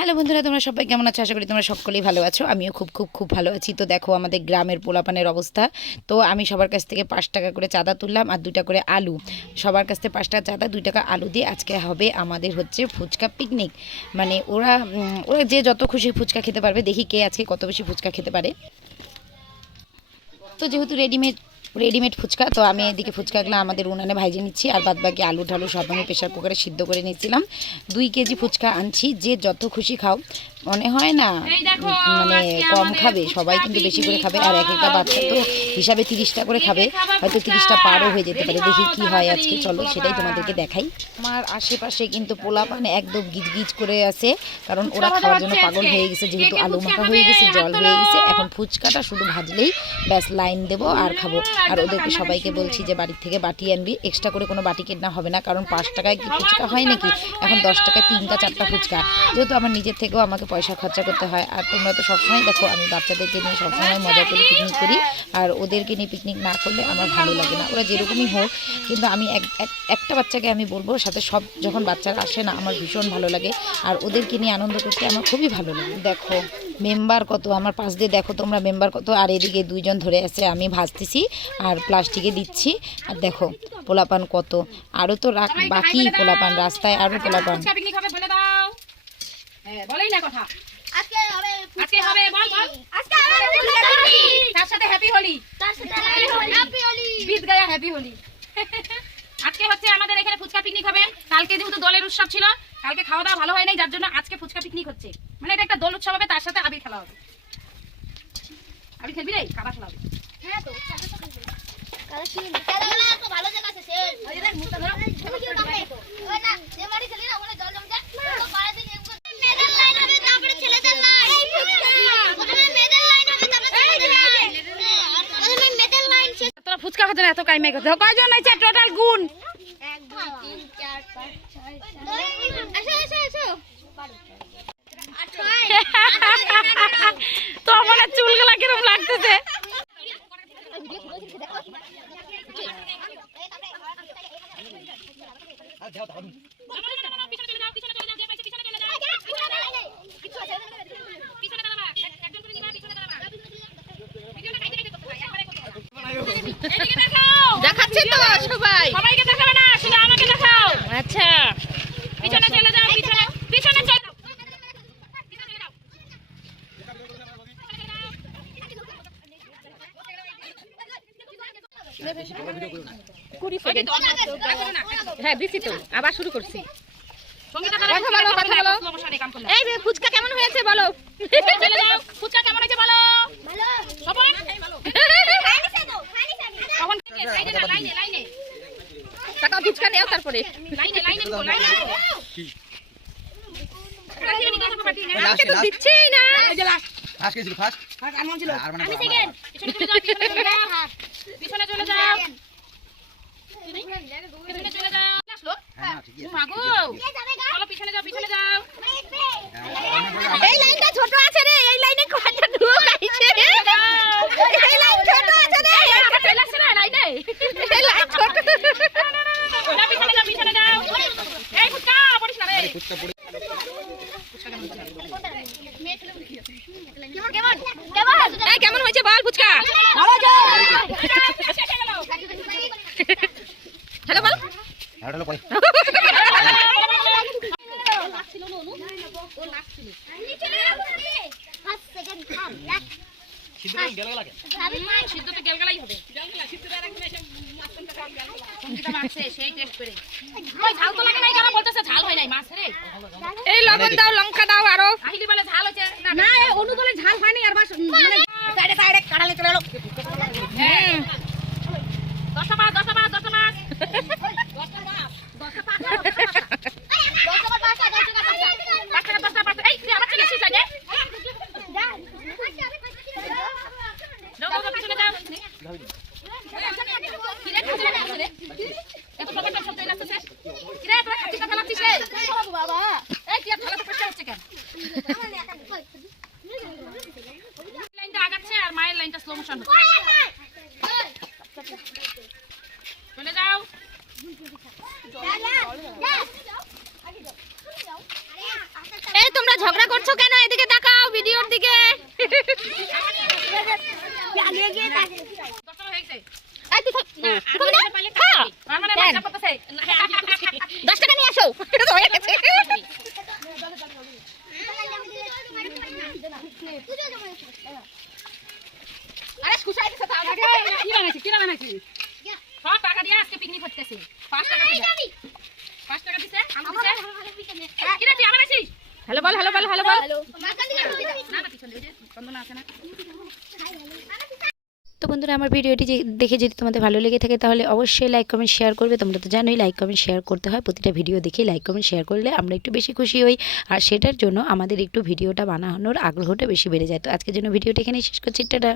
Hello বন্ধুরা, তোমরা সবাই কেমন আছো? আশা করি তোমরা সকলেই ভালো আছো। আমিও খুব খুব খুব ভালো আছি। তো দেখো আমাদের গ্রামের পোলাপানের অবস্থা। তো আমি সবার কাছ থেকে 5 টাকা করে চাঁদা তুললাম আর 2টা করে আলু। সবার কাছ থেকে 5 টাকা চাঁদা, 2 টাকা আলু দিয়ে আজকে হবে আমাদের হচ্ছে ফুচকা পিকনিক। মানে ওরা যে যত খুশি ফুচকা খেতে পারবে, দেখি কে আজকে কত বেশি ফুচকা খেতে পারে। তো যেহেতু রেডিমেড ফুচকা, তো আমি এদিকে ফুচকাগুলো আমাদের উনানে ভাইজে নিচ্ছি, আর বাদ বাকি আলু ঢালু সব আমি প্রেশার কুকারে সিদ্ধ করে নিচ্ছিলাম। 2 কেজি ফুচকা আনছি, যে যত খুশি খাও। মনে হয় না মানে কম খাবে, সবাই কিন্তু বেশি করে খাবে। আর এক একটা বাচ্চা তো হিসাবে 30টা করে খাবে, হয়তো 30টা পারও হয়ে যেতে পারে। দেখি কি হয় আজকে, চলো সেটাই তোমাদেরকে দেখাই। আমার আশেপাশে কিন্তু পোলাপান একদম গিজগিজ করে আছে, কারণ ওরা খাওয়ার জন্য পাগল হয়ে গেছে। যেহেতু আলু মাখা হয়ে গেছে, জল হয়ে গেছে, এখন ফুচকাটা শুধু ভাজলেই ব্যাস লাইন দেবো আর খাবো। আর ওদেরকে সবাইকে বলছি যে বাড়ির থেকে বাটি আনবি, এক্সট্রা করে কোনো বাটি কেনা হবে না, কারণ 5 টাকায় কি ফুচকা হয় নাকি? এখন 10 টাকায় 3টা 4টা ফুচকা। যেহেতু আমার নিজের থেকেও আমাকে পয়সা খরচা করতে হয়। আর তোমরা তো সবসময় দেখো আমি বাচ্চাদেরকে নিয়ে সবসময় মজা করে পিকনিক করি, আর ওদেরকে নিয়ে পিকনিক না করলে আমার ভালো লাগে না। ওরা যেরকমই হোক, কিন্তু আমি একটা বাচ্চাকে আমি বলবো, সাথে সব যখন বাচ্চারা আসে না, আমার ভীষণ ভালো লাগে। আর ওদেরকে নিয়ে আনন্দ করতে আমার খুবই ভালো লাগে। দেখো মেম্বার কত আমার পাশ দিয়ে, দেখো তোমরা মেম্বার কত। আর এদিকে 2জন ধরে আছে, আমি ভাজতেছি আর প্লাস্টিকে দিচ্ছি। আর দেখো পোলাপান কত, আরও তো বাকি পোলাপান, রাস্তায় আরও পোলাপান। বলেই না কথা। আজকে হবে বল বল। আজকে হবে তার সাথে হ্যাপি হোলি। বিদ গায়া হ্যাপি হোলি। আজকে হচ্ছে আমাদের এখানে ফুচকা পিকনিক হবে। কালকে যেহেতু দোলের উৎসব ছিল, কালকে খাওয়া দাওয়া ভালো হয় নাই, যার জন্য আজকে ফুচকা পিকনিক হচ্ছে। মানে এটা একটা দোল উৎসব হবে, তার সাথে আবির খেলা হবে। আবির খেলবি রে? কাদা খেলা হবে। হ্যাঁ তো কাদা তো খেলবি। কাদা কি না তো ভালো জায়গা আছে সে। ওই দেখ মুখটা ধরো। তুমি কি করবে? ওই না যে মারি খেলি না, ওখানে জল জমে যায়। তো পাড়া দিন একটু মেডাল লাইন হবে, তারপরে ছেলেদের লাইন। প্রথমে মেডাল লাইন হবে, তারপরে ছেলেদের লাইন। প্রথমে মেডাল লাইন। তোরা ফুচকা খাতে না এত কাইমাই করতে কয়জন আছে টোটাল গুণ? 1 2 3 4 5 6 7 আসো আসো আসো। তো আমার চুলগুলা কিরকম লাগতেছে। দেখাচ্ছি তো সবাই, সবাইকে দেখাবে না, শুধু আমাকে দেখাও। আচ্ছা পিছনে চলে যাও, পিছনে পিছনে চলে যাও। হ্যাঁ দিছি তো, আবার শুরু করছি। এই ফুচকা কেমন হয়েছে বলো? ফুচকা কেমন হয়েছে বলো? ফুচকা নেও, তারপরে দিচ্ছেই না। পিছনে চলে যাও। পিছনে যাও, পিছনে যাও। এই লাইনটা ছোট আছে রে, এই লাইনে কয়টা ঢুক আইছে। এই লাইন ছোট আছে রে, একটা ফেল আছে না লাইনে। এই লাইন ছোট। পিছনে যাও, পিছনে যাও। এই ফুচকা পড়িস না রে। ফুচকা পড়ি। কেমন কেমন এই কেমন হয়েছে বল ফুচকা? ভালো যাও। হ্যালো বল। হ্যালো বল। এই লবণ দাও, লঙ্কা দাও, আরো ঝাল হয়েছে না, অনুদলে ঝাল হয়নি। আর সাইডে সাইডে কাটালে চলে এলো। 10টা মাছ 10টা মাছ 10টা মাছ 10টা মাছ 10টা পাঁচ 10টা মাছ 5 টাকা 10 টাকা 5 টাকা এই তুই আবার চলে এসেছিস আগে। যাও যাও পিছনে যাও। এত টমেটো সব চলে আসছে। কিরে তোরা খাচ্ছিস না ফেলাচ্ছিস রে? বাবা এই কি আর ফেলাতে কষ্ট হচ্ছে কেন? লাইনটা আগাচ্ছে আর মায়ের লাইনটা স্লো মোশন হচ্ছে। চলে যাও। এই তোমরা ঝগড়া করছো কেন? এদিকে তাকাও, ভিডিওর দিকে। দশটা হয়ে গেছে। এই তুই খাবি না? খা। আমার মানে দেন। বাচ্চা পড়তেছে। 10 টাকা নিয়ে আসো। হয়ে গেছে। আরে শুষাই দিছে তো আমাকে। কি বানাইছিস? কি বানাইছিস? সব টাকা দিয়ে আজকে পিকনিক হচ্ছে। 5 টাকা দিছে। 5 টাকা দিছে? আলু দিছে? কি রে তুই আমার আছিস? হ্যালো বল, হ্যালো বল, হ্যালো বল। না না পিছন দিয়ে চন্দনা আছে না। তো বন্ধুরা, আমার ভিডিওটি দেখে যদি তোমাদের ভালো লেগে থাকে তাহলে অবশ্যই লাইক কমেন্ট শেয়ার করবে। তোমরা তো জানোই লাইক কমেন্ট শেয়ার করতে হয়, প্রতিটা ভিডিও দেখে লাইক কমেন্ট শেয়ার করলে আমরা একটু বেশি খুশি হই, আর সেটার জন্য আমাদের একটু ভিডিওটা বানানোর আগ্রহটা বেশি বেড়ে যায়। তো আজকের জন্য ভিডিওটা এখানেই শেষ করছি, টাটা।